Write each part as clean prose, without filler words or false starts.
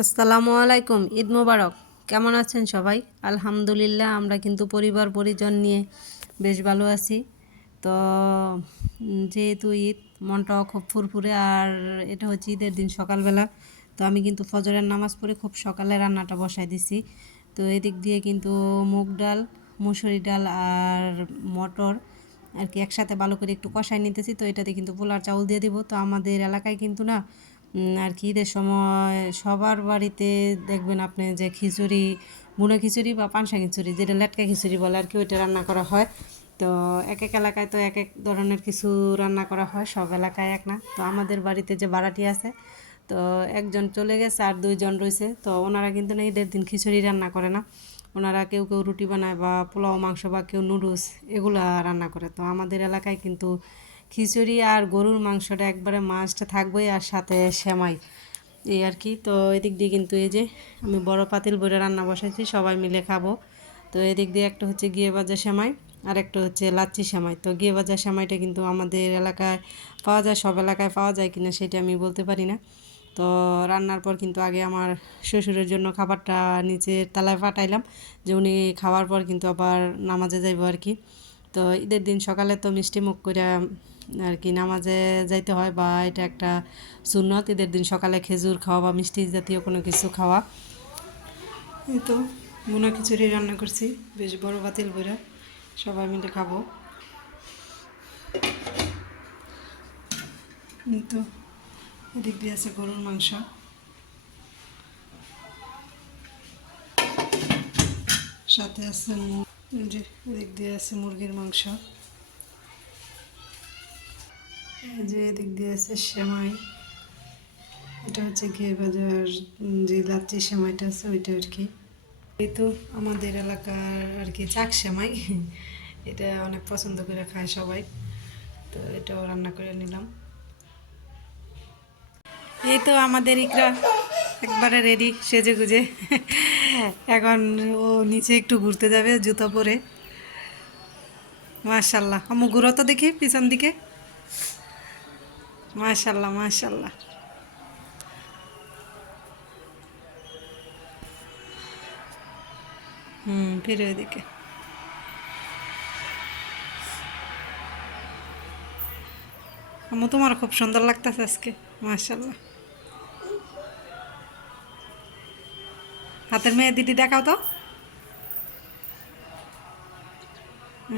আসসালামু আলাইকুম, ঈদ মোবারক। কেমন আছেন সবাই? আলহামদুলিল্লাহ, আমরা কিন্তু পরিবার পরিজন নিয়ে বেশ ভালো আছি। তো যেহেতু ঈদ, মনটাও খুব ফুরফুরে। আর এটা হচ্ছে ঈদের দিন সকালবেলা। তো আমি কিন্তু ফজরের নামাজ পড়ে খুব সকালে রান্নাটা বসাই দিছি। তো এদিক দিয়ে কিন্তু মুগ ডাল, মুসুরি ডাল আর মটর আর কি একসাথে ভালো করে একটু কষাই নিতেছি। তো এটাতে কিন্তু পোলার চাউল দিয়ে দিব। তো আমাদের এলাকায় কিন্তু না আর কি ঈদের সময় সবার বাড়িতে দেখবেন আপনি যে খিচুড়ি, বুনো খিচুড়ি বা পানসা খিচুড়ি, যেটা লেটকা খিচুড়ি বলে আর কি, ওইটা রান্না করা হয়। তো এক এক এলাকায় তো এক এক ধরনের কিছু রান্না করা হয়, সব এলাকায় এক না। তো আমাদের বাড়িতে যে ভাড়াটি আছে, তো একজন চলে গেছে আর দুইজন রয়েছে। তো ওনারা কিন্তু না ঈদের দিন খিচুড়ি রান্না করে না। ওনারা কেউ কেউ রুটি বানায় বা পোলাও মাংস বা কেউ নুডলস এগুলা রান্না করে। তো আমাদের এলাকায় কিন্তু খিচুড়ি আর গরুর মাংসটা একবারে মাছটা থাকবেই, আর সাথে সেমাই, এই আর কি। তো এদিক দিয়ে কিন্তু এই যে আমি বড় পাতিল ভরে রান্না বসাইছি, সবাই মিলে খাবো। তো এদিক দিয়ে একটা হচ্ছে গিয়ে ভাজা সেমাই আর একটা হচ্ছে লাচ্ছি সেমাই। তো গিয়ে ভাজা সেমাইটা কিন্তু আমাদের এলাকায় পাওয়া যায়, সব এলাকায় পাওয়া যায় কিনা সেটা আমি বলতে পারি না। তো রান্নার পর কিন্তু আগে আমার শ্বশুরের জন্য খাবারটা নিচের তলায় পাঠাইলাম, যে উনি খাওয়ার পর কিন্তু আবার নামাজে যাইব আর কি। তো ঈদের দিন সকালে তো মিষ্টি মুখ করে আর কি নামাজে যাইতে হয়, বা এটা একটা সুন্নত ঈদের দিন সকালে খেজুর খাওয়া বা মিষ্টি জাতীয় কোনো কিছু খাওয়া। এই তো বুনা খিচুড়ি রান্না করছি বেশ বড় পাতিল বইরা, সবাই মিলে খাবো। এই তো এদিক দিয়ে আছে গরুর মাংস, সাথে আছে যে এদিক দিয়ে আছে মুরগির মাংস, যে এদিক দিয়ে আছে সেমাই। এটা হচ্ছে ঘিয়ে ভাজার যে লাচ্ছি সেমাইটা আছে ওইটা আর কি। এই তো আমাদের এলাকার আর কি চাক সেমাই, এটা অনেক পছন্দ করে খায় সবাই। তো এটাও রান্না করে নিলাম। এই তো আমাদের ইকরা একবারে রেডি সেজে গুজে, এখন ও নিচে একটু ঘুরতে যাবে জুতো পরে। মাশাল্লাহ, আমু ঘুরো তো দেখি পিছন দিকে। মাশাল্লাহ মাশাল্লাহ। ফিরে ওইদিকে। আমু তোমার খুব সুন্দর লাগতেছে আজকে, মাশাল্লাহ। হাতের মেয়ে দিদি দেখাও তো।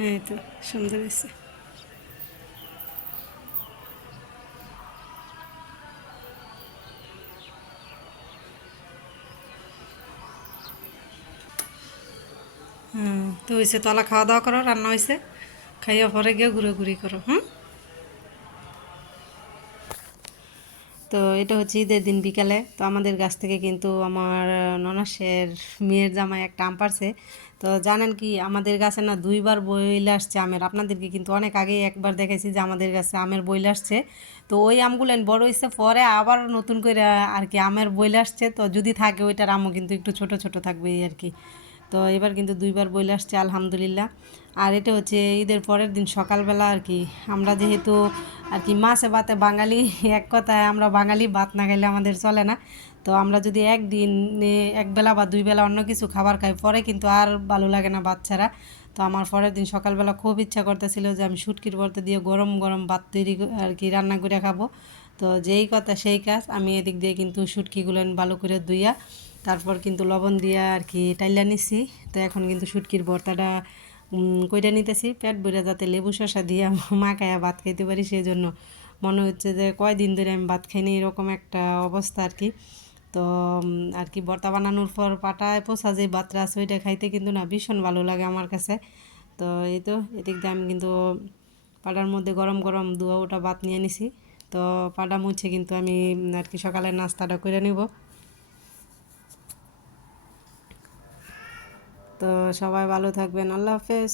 এই তো সুন্দর হয়েছে। তো হয়েছে, তলা খাওয়া দাওয়া করো, রান্না হয়েছে, খাইয়া পরে গিয়ে ঘুরে করো। তো এটা হচ্ছে ঈদের দিন বিকালে। তো আমাদের গাছ থেকে কিন্তু আমার ননাসের মেয়ের জামাই একটা আম পারছে। তো জানেন কি, আমাদের গাছে না দুইবার বইল আসছে আমের। আপনাদেরকে কিন্তু অনেক আগেই একবার দেখেছি যে আমাদের গাছে আমের বইল আসছে। তো ওই আমগুলো বড় হয়েছে, পরে আবার নতুন করে আর কি আমের বইল আসছে। তো যদি থাকে ওইটার আমও কিন্তু একটু ছোট ছোট থাকবে এই আর কি। তো এবার কিন্তু দুইবার বইলে আসছে আলহামদুলিল্লাহ। আর এটা হচ্ছে ঈদের পরের দিন সকালবেলা আর কি। আমরা যেহেতু আর কি মাছে ভাতে বাঙালি, এক কথায় আমরা বাঙালি, ভাত না খাইলে আমাদের চলে না। তো আমরা যদি একদিন একবেলা বা দুই বেলা অন্য কিছু খাবার খাই, পরে কিন্তু আর ভালো লাগে না ভাত ছাড়া। তো আমার পরের দিন সকালবেলা খুব ইচ্ছা করতেছিল যে আমি শুটকির ভর্তা দিয়ে গরম গরম ভাত তৈরি আর কি রান্না করে খাবো। তো যেই কথা সেই কাজ, আমি এদিক দিয়ে কিন্তু শুটকিগুলো ভালো করে ধুইয়া তারপর কিন্তু লবণ দিয়া আর কি টাইলা নিছি। তো এখন কিন্তু শুটকির ভর্তাটা কইরা নিতেছি পেট ভরে, যাতে লেবু শসা দিয়ে মাখায়া ভাত খাইতে পারি। সেই জন্য মনে হচ্ছে যে কয়দিন ধরে আমি ভাত খাইনি, এরকম একটা অবস্থা আর কি। তো আর কি ভর্তা বানানোর পর পাটায় পোষা যে ভাতটা আছে ওইটা খাইতে কিন্তু না ভীষণ ভালো লাগে আমার কাছে। তো এই তো এদিক দিয়ে আমি কিন্তু পাটার মধ্যে গরম গরম দুয়া ওটা ভাত নিয়ে নিছি। তো পাটা মুছে কিন্তু আমি আর কি সকালের নাস্তাটা করে নিব। তো সবাই ভালো থাকবেন, আল্লাহ হাফেজ।